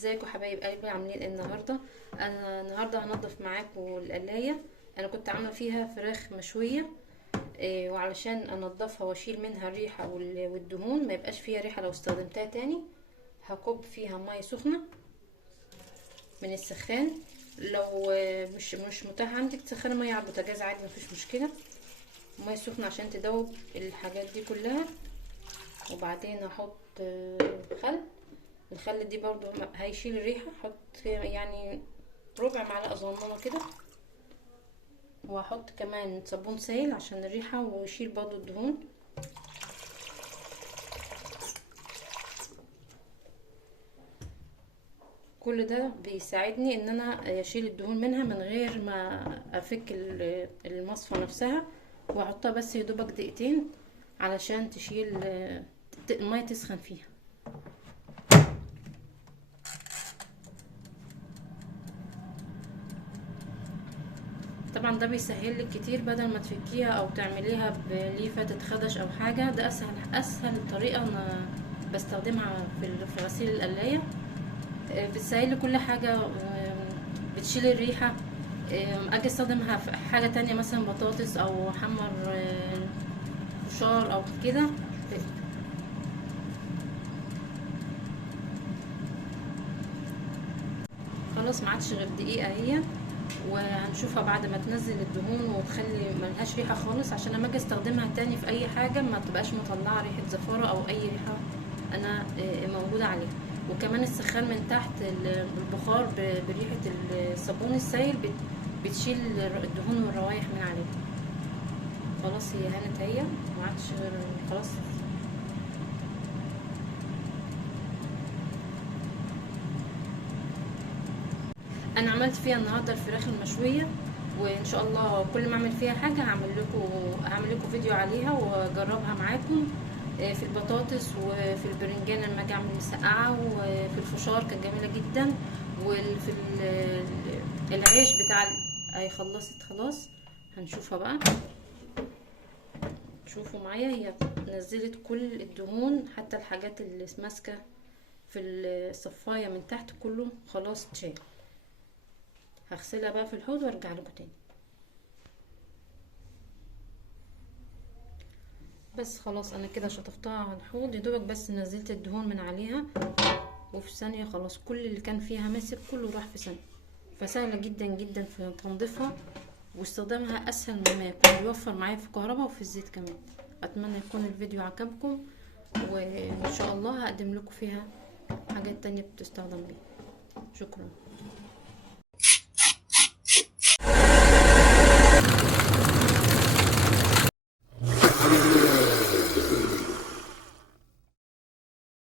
ازيكم حبايب قلبي؟ عاملين ايه النهارده؟ انا النهارده هنضف معاكم القلايه. انا كنت عامله فيها فراخ مشويه، وعلشان انضفها واشيل منها الريحه والدهون، ما يبقاش فيها ريحه لو استخدمتها تاني. هكب فيها ميه سخنه من السخان. لو مش متاح عندك تسخني ميه على البوتاجاز عادي، مفيش مشكله. ميه سخنه عشان تدوب الحاجات دي كلها. وبعدين هحط خل. الخل دي برضو هيشيل الريحة. احط يعني ربع معلقة صغننة كده، وهحط كمان صابون سائل عشان الريحة ويشيل برضو الدهون. كل ده بيساعدني ان انا اشيل الدهون منها من غير ما افك المصفى نفسها، واحطها بس يدوبك دقيقتين علشان تشيل المية تسخن فيها. طبعا ده بيسهل لك كتير، بدل ما تفكيها او تعمليها بليفه تتخدش او حاجه. ده اسهل طريقه انا بستخدمها في غسيل القلايه. بتسهل لي كل حاجه، بتشيل الريحه. اجي استخدمها في حاجه تانية مثلا بطاطس او حمر فشار او كده. خلاص ما عادش غير دقيقه اهي، وهنشوفها بعد ما تنزل الدهون وتخلي ملهاش ريحه خالص، عشان لما اجي استخدمها تاني في اي حاجه ما تبقاش مطلعه ريحه زفاره او اي ريحه انا موجوده عليها. وكمان السخان من تحت البخار بريحه الصابون السائل بتشيل الدهون والروايح من عليها. خلاص هي هانت اهي، ما عادش غير خلاص. انا عملت فيها النهارده الفراخ المشويه، وان شاء الله كل ما اعمل فيها حاجه هعمل لكم فيديو عليها واجربها معاكم. في البطاطس وفي البرنجان لما اجي اعمل مسقعه، وفي الفشار كانت جميله جدا. وفي العيش بتاع اهي خلصت خلاص. هنشوفها بقى، شوفوا معايا هي نزلت كل الدهون، حتى الحاجات اللي ماسكه في الصفايه من تحت كله خلاص اتشال. هغسلها بقى في الحوض وارجع لكم تاني. بس خلاص انا كده شطفتها على الحوض يدوبك، بس نزلت الدهون من عليها، وفي ثانيه خلاص كل اللي كان فيها ماسك كله راح في ثانيه. فسهله جدا جدا في تنظيفها، واستخدامها اسهل مما يكون، بيوفر معايا في الكهرباء وفي الزيت كمان. اتمنى يكون الفيديو عجبكم، وان شاء الله هقدم لكم فيها حاجات تانية بتستخدم بيها. شكرا.